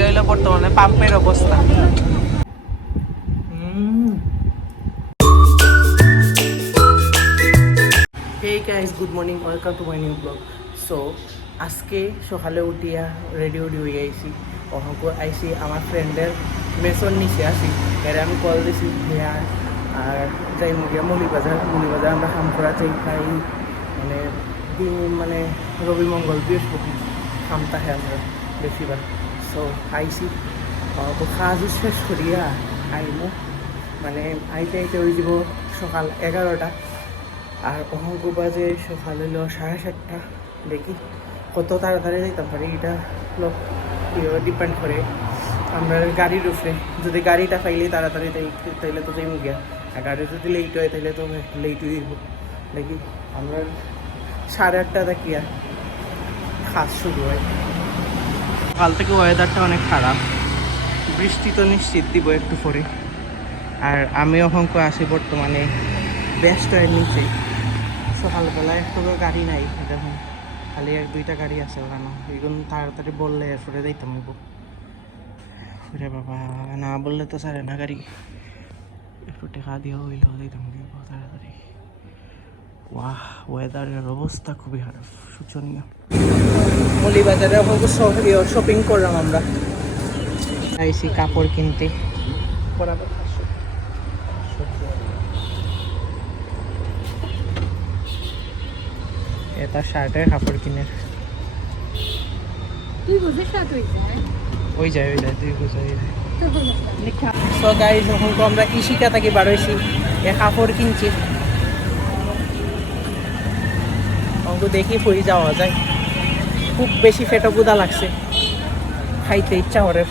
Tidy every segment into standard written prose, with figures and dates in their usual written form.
এটা হলো বর্তমানে পাম্পের অবস্থা। Hey guys, good morning, welcome to my new vlog. So, আজকে সকালে উঠিয়া রেডি হয়ে আইছি। অহংক আইছি আমার ফ্রেন্ডের মেসন নিচে আসি, এর আমি কল দিছি আর যাই মুগিয়া মৌলিবাজার আমরা কাম করা চাই প্রায় মানে রবি মঙ্গল বৃহস্পতি কাম থাকে আমরা বেশিরভাগ। সো আইছি কাজও শেষ করিয়া আইমু, মানে আইতে হয়ে যাব সকাল 11টা। আর অহংক বাজে সকাল হইল 7:30। দেখি কত তাড়াতাড়ি যাইতাম পারি, এটা লোক ডিপেন্ড করে আমরা গাড়ির উপরে। যদি গাড়িটা পাইলে তাড়াতাড়ি যাই তাইলে তো যাইমু গিয়া, আর গাড়ি যদি লেট হয় তাইলে তো লেটই দিব। দেখি আমরা 8:30 দেখিয়া কাজ শুরু হয়। সকাল থেকে ওয়েদারটা অনেক খারাপ, বৃষ্টি তো নিশ্চিত দিব একটু পরে। আর আমি অহংক আসি বর্তমানে ব্যস্তের নিচে। সকালবেলা একটু গাড়ি নাই, দেখুন খালি 1-2টা গাড়ি আছে ওখানে। এগুলো তাড়াতাড়ি বললে এরপরে যাইতাম হইব। রে বাবা, না বললে তো সারে না গাড়ি, একটু টেকা দিয়ে হইল যাইতাম হইব তাড়াতাড়ি। ওয়াহ, ওয়েদারের অবস্থা খুবই খারাপ, শোচনীয়। মৌলিবাজারে শপিং করলাম আমরা, আইসি কাপড় কিনতে। এটা শার্টের কাপড় কিনে ওই যায় তুই বুঝাই। সো গাইস, এখন তো আমরা ইশিকা থেকে বার হয়েছি, এ কাপড় কিনছি। অঙ্ক দেখি পড়ে যাওয়া যায়, খুব বেশি ফেটো গুদা লাগছে, খাইতে ইচ্ছা করে।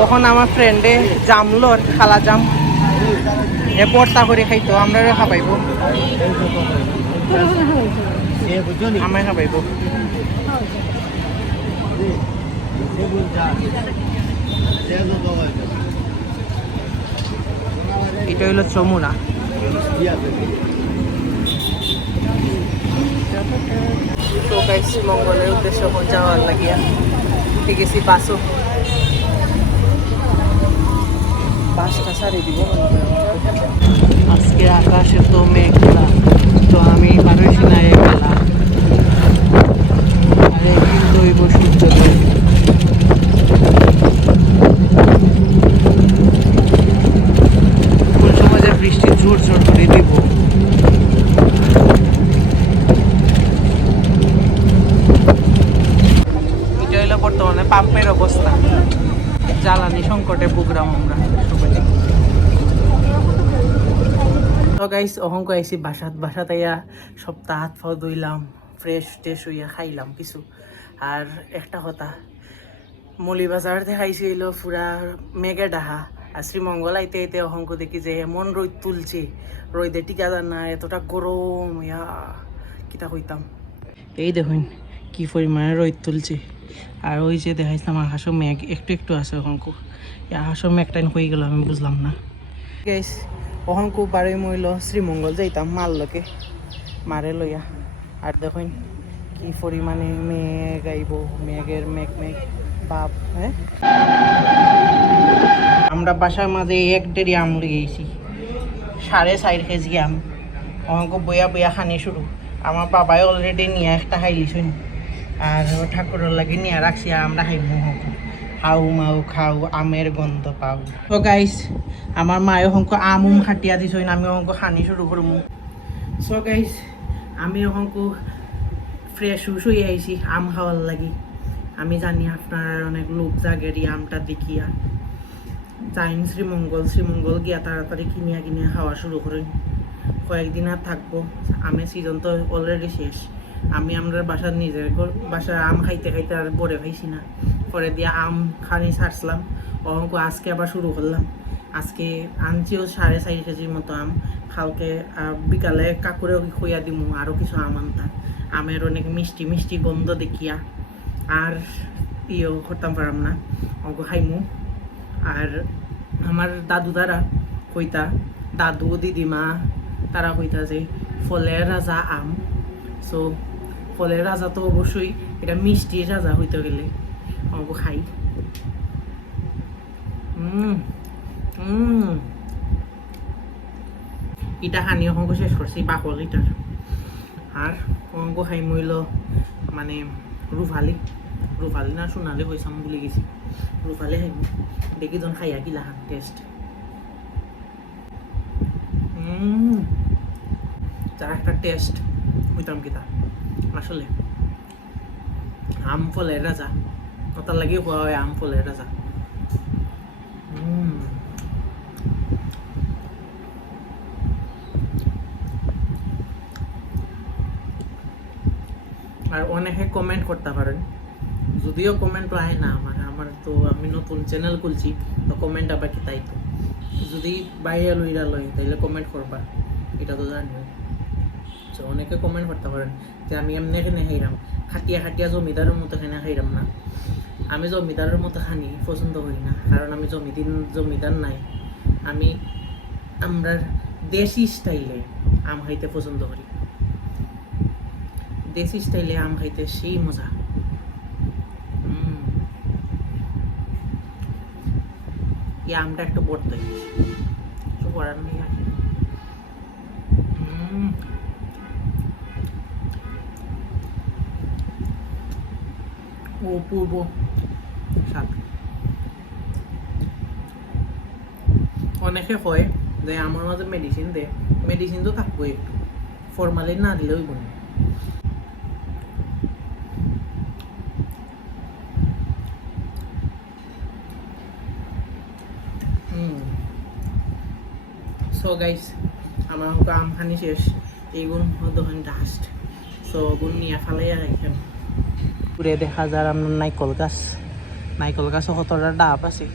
তখন আমার ফ্রেন্ডে জামলোর খালা জাম এ পর্তা করে খাইতো, আমরা খাবাইব, আমায় খাবাইব। এটা হইলো চমুনা। তো গাইস, মঙ্গলের উদ্দেশ্য যাওয়ার লাগিয়া ঠিক আছে। বাসটা সারি দিব। আজকে আকাশে তো মেঘলা, তো আমি বারোইছি না একবেলা। আরে কিন্তু ওই সূর্যোদয়। কোন সময় যে বৃষ্টি ঝোর করে দিব। এটা হলো বর্তমানে পাম্পের অবস্থা, জ্বালানি সংকটে ভুগলাম আমরা সবাই। তো গাইস, অহংক আইসি বাসাতে সপ্তাহ হাত পাও ধুইলাম, ফ্রেশ হইয়া খাইলাম কিছু। আর একটা কথা, মৌলিবাজার দেখাইছিল পুরা মেঘে ডাহা, আর শ্রীমঙ্গল আইতে অহংক দেখি যে এমন রোদ তুলছে, রোদে টিকা যান না, এতটা গরম। ইয়া কিতা কইতাম, এই দেখুন কি পরিমাণে রোদ তুলছে। আর ওই যে দেখাইছিলাম আকাশও মেঘ একটু আছে। অহংক আকাশও মেঘটাইন হয়ে গেল, আমি বুঝলাম না। গাইস, অহংক বারে মইল শ্রীমঙ্গল যাইতাম মারলকে মারে লইয়া। আর দেখুন কি পরিমাণে মেঘ আইব, মেঘের মেঘ বাপ। হ্যাঁ, আমরা বাসার মাঝে 1-1.5 আম লিয়েছি, 4.5 কেজি আম। অহংক বইয়া খানি শুরু। আমার বাবাই অলরেডি নিয়ে একটা খাইলিছুন, আর ঠাকুরের লাগে নিয়ে রাখছি, আমরা খাইবো। খাও আমের গন্ধ পাও। তো গাইস, আমার মায়ে অহংক আম খাটিয়া দিছইন, আমি অহংক খানি শুরু করবো। সো গাইস, আমি অহংক ফ্রেশ হয়ে আইছি আম খাওয়ার লাগি। আমি জানি আপনার অনেক লোক জাগেরই আমটা দেখিয়া যাইন শ্রীমঙ্গল গিয়া তাড়াতাড়ি কিনিয়া খাওয়া শুরু করেন। কয়েকদিন আর থাকবো, আমের সিজন তো অলরেডি শেষ। আমি আমরা নিজের বাসার আম খাইতে আর বড়ে খাইছি না, পরে দিয়ে আম খানি ছাড়ছিলাম। অহংক আজকে আবার শুরু করলাম। আজকে আনছিও 4.5 কেজির মতো আম। কালকে বিকালে কাকুরে খুইয়া দিমু আরও কিছু আম আনতাম। আমের অনেক মিষ্টি গন্ধ দেখিয়া আর করতাম পারাম না, অঙ্ক খাইমু। আর আমার দাদু দিদিমা তারা কইতা যে ফলের রাজা আম। সো ফলের রাজা তো অবশ্যই এটা মিষ্টির রাজা হইতে গেলে অঙ্ক খাই ইটা খানি অঙ্ক শেষ করছি বাকল ইটার আর অঙ্ক খাই মইল মানে রুফালি রুফালি না সোনালি হয়েছাম বলে গেছি রুফালি খাইম দেখি জন খাইয়া কিলা খান টেস্ট যার একটা টেস্ট হইতাম কিতা আসলে আম ফলের রাজা ওটার লাগে হওয়া হয় আম ফলের রাজা আর অনেকে কমেন্ট করতে পারেন যদিও কমেন্ট আয় না আমার তো আমি নতুন চ্যানেল খুলছি তো কমেন্ট আবার কি তাই তো যদি বাইরে লইরা লই তাইলে কমেন্ট করবা এটা তো জানিও তো অনেকে কমেন্ট করতে পারেন যে আমি এমনি এখানে খাইরাম খাটিয়া খাটিয়া জমিদারের মতো এখানে খাইরাম না আমি জমিদারের মতো খানি পছন্দ করি না কারণ আমি জমিদার নাই আমি আমরা দেশি স্টাইলে আম খাইতে পছন্দ করি দেশি স্টাইলে আম খাইতে সেই মজা এই আমটা একটু পড়তে কিছু করার নেই অপূর্ব স্বাদ অনেকে কয় যে আমার মাঝে মেডিসিন দে মেডিসিন তো থাকবোই একটু ফরমালিন না দিলেও হইব না সো গাইস আমার আম খানি শেষ এইগুন দোকান ডাস্ট সো গুণ নিয়ে ফালাইয়া রাখেন ঘুরে দেখা যায় আপনার নাইকল গাছ কতটা ডাব আছে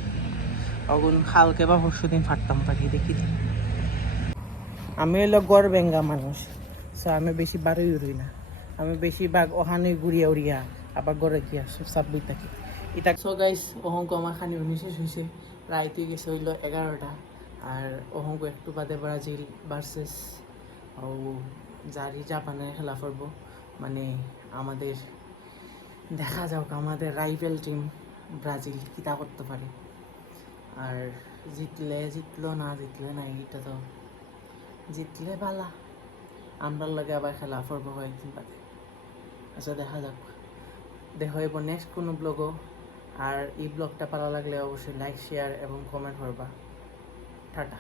অগুন খালকে বা পরশু দিন ফাটতাম পারি দেখি আমি হইলো গড় বেঙ্গা মানুষ সো আমি বেশি বারোই উড়ি না আমি বেশিরভাগ ওখানে ঘুরিয়া উড়িয়া আবার গড়ে গিয়া সব সাবই থাকি এটা সো গাইস অহংক আমার খানি শেষ হয়েছে রাইতে গেছে হইলো 11টা আর অহংক একটু বাদে ব্রাজিল ভার্সেস ও জারি জাপানের খেলা করব মানে আমাদের দেখা যাক আমাদের রাইভেল টিম ব্রাজিল কিতা করতে পারে আর জিতলো না নাই এটা তো জিতলে ভালা আমরা লাগে আবার খেলা করবো কয়েকদিন বাদে আচ্ছা দেখা যাক দেখা হইব নেক্সট কোনো ব্লগও আর এই ব্লগটা ভালো লাগলে অবশ্যই লাইক শেয়ার এবং কমেন্ট করবা টাটা